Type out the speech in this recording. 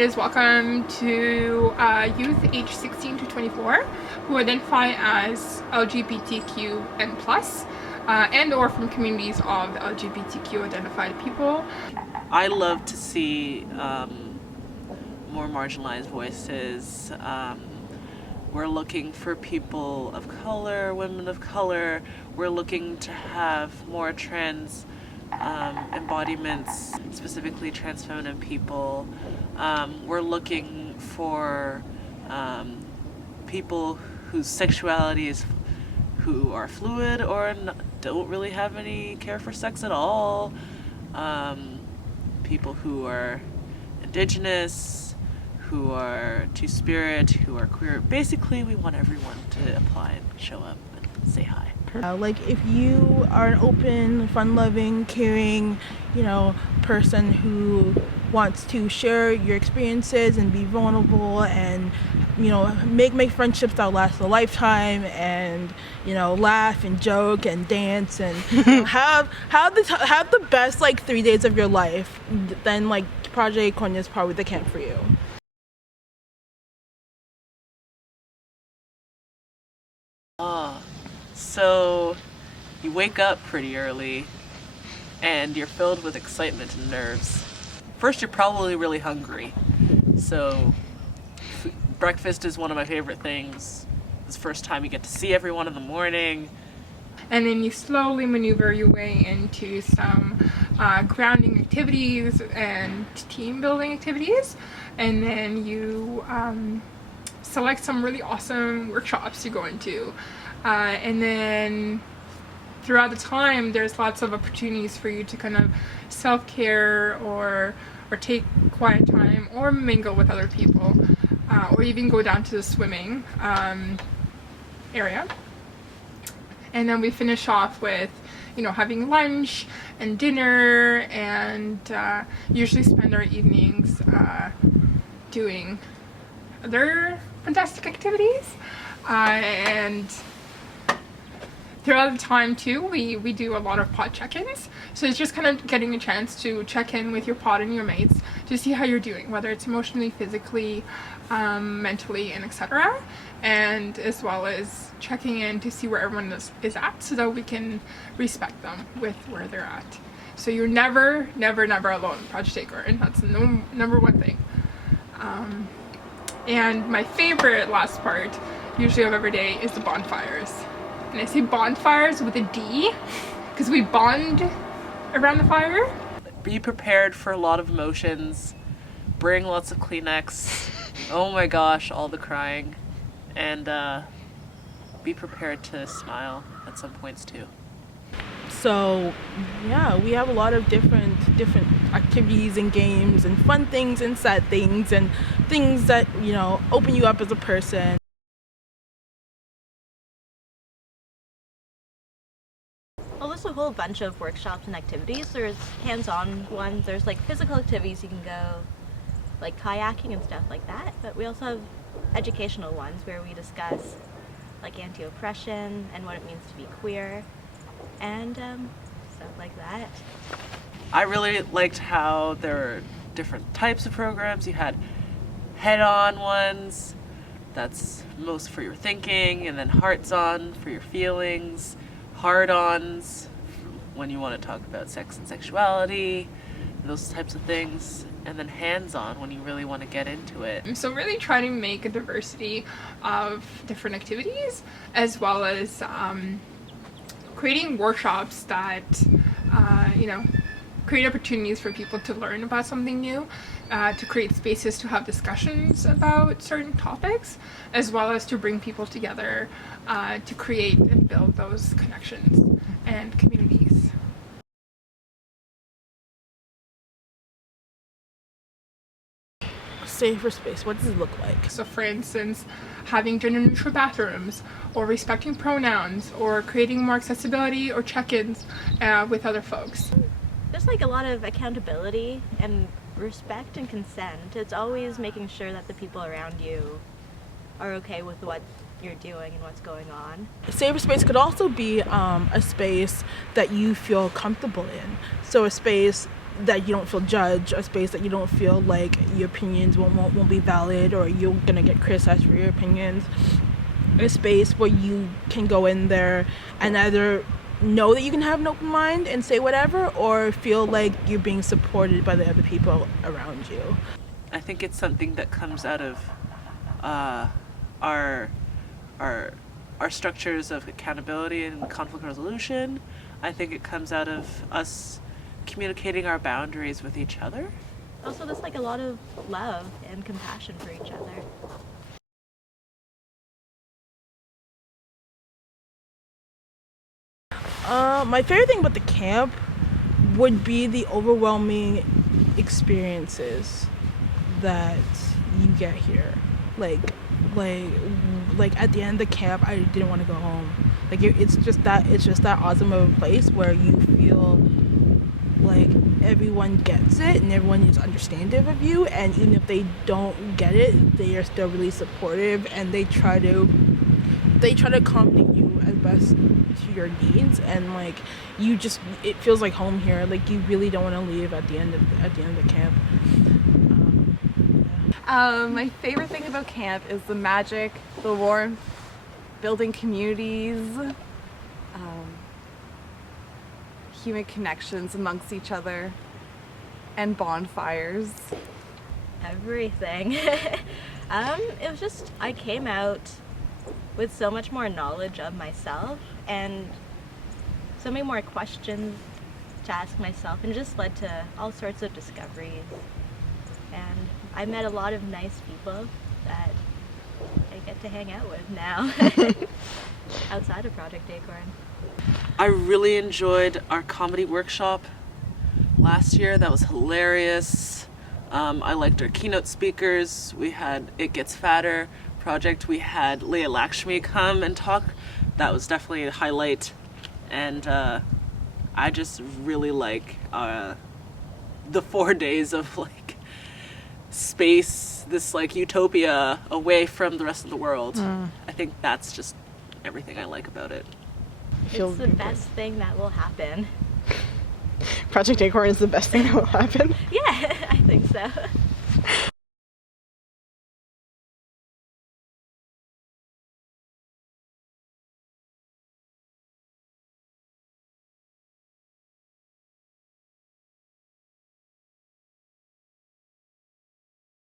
It is welcome to youth aged 16 to 24 who identify as LGBTQ and plus, and or from communities of LGBTQ identified people. I love to see more marginalized voices. We're looking for people of color, women of color. We're looking to have more trans embodiments, specifically trans feminine people. We're looking for people whose sexuality is, who are fluid or don't really have any care for sex at all. People who are indigenous, who are two-spirit, who are queer. Basically, we want everyone to apply and show up and say hi. Like if you are an open, fun-loving, caring, person who wants to share your experiences and be vulnerable and make friendships that last a lifetime and laugh and joke and dance and have the best 3 days of your life, then Project Acorn is probably the camp for you. So you wake up pretty early and you're filled with excitement and nerves. First, you're probably really hungry. So breakfast is one of my favorite things. It's the first time you get to see everyone in the morning. And then you slowly maneuver your way into some grounding activities and team building activities. And then you select some really awesome workshops to go into. And then throughout the time, there's lots of opportunities for you to kind of self-care or take quiet time or mingle with other people, or even go down to the swimming area. And then we finish off with having lunch and dinner, and usually spend our evenings doing other fantastic activities. And throughout the time too, we do a lot of pod check-ins. So it's just kind of getting a chance to check in with your pod and your mates to see how you're doing, whether it's emotionally, physically, mentally, and etc. And as well as checking in to see where everyone is at, so that we can respect them with where they're at. So you're never alone in Project Acorn. That's the number one thing. And my favorite last part, usually of every day, is the bonfires. And I say bonfires with a D, because we bond around the fire. Be prepared for a lot of emotions. Bring lots of Kleenex. Oh my gosh, all the crying. And be prepared to smile at some points too. So yeah, we have a lot of different activities and games and fun things and sad things and things that open you up as a person. Well, there's a whole bunch of workshops and activities. There's hands-on ones, there's physical activities you can go, kayaking and stuff like that, but we also have educational ones where we discuss anti-oppression and what it means to be queer and stuff like that. I really liked how there were different types of programs. You had head-on ones, that's most for your thinking, and then hearts-on for your feelings, hard-ons when you want to talk about sex and sexuality, those types of things, and then hands-on when you really want to get into it. So really try to make a diversity of different activities, as well as creating workshops that create opportunities for people to learn about something new, to create spaces to have discussions about certain topics, as well as to bring people together to create and build those connections and communities. Safer space, what does it look like? So for instance, having gender-neutral bathrooms, or respecting pronouns, or creating more accessibility or check-ins with other folks. There's a lot of accountability and respect and consent. It's always making sure that the people around you are okay with what you're doing and what's going on. A safer space could also be a space that you feel comfortable in. So a space that you don't feel judged, a space that you don't feel like your opinions won't be valid or you're gonna get criticized for your opinions. A space where you can go in there and either know that you can have an open mind and say whatever, or feel like you're being supported by the other people around you. I think it's something that comes out of our structures of accountability and conflict resolution. I think it comes out of us communicating our boundaries with each other. Also, there's like a lot of love and compassion for each other. My favorite thing about the camp would be the overwhelming experiences that you get here. Like at the end of the camp, I didn't want to go home. Like it's just that awesome of a place where you feel like everyone gets it and everyone is understanding of you, and even if they don't get it, they are still really supportive and they try to accommodate you as best to your needs, and like it feels like home here. Like you really don't want to leave at the end of the camp. My favorite thing about camp is the magic, the warmth, building communities, human connections amongst each other, and bonfires. Everything. It was just, I came out with so much more knowledge of myself and so many more questions to ask myself, and it just led to all sorts of discoveries. And I met a lot of nice people that I get to hang out with now outside of Project Acorn. I really enjoyed our comedy workshop last year. That was hilarious. I liked our keynote speakers. We had It Gets Fatter project. We had Leah Lakshmi come and talk. That was definitely a highlight. And I just really like the 4 days of like space, this like utopia away from the rest of the world. I think that's just everything I like about it. It's the best thing that will happen. Project Acorn is the best thing that will happen. Yeah, I think so.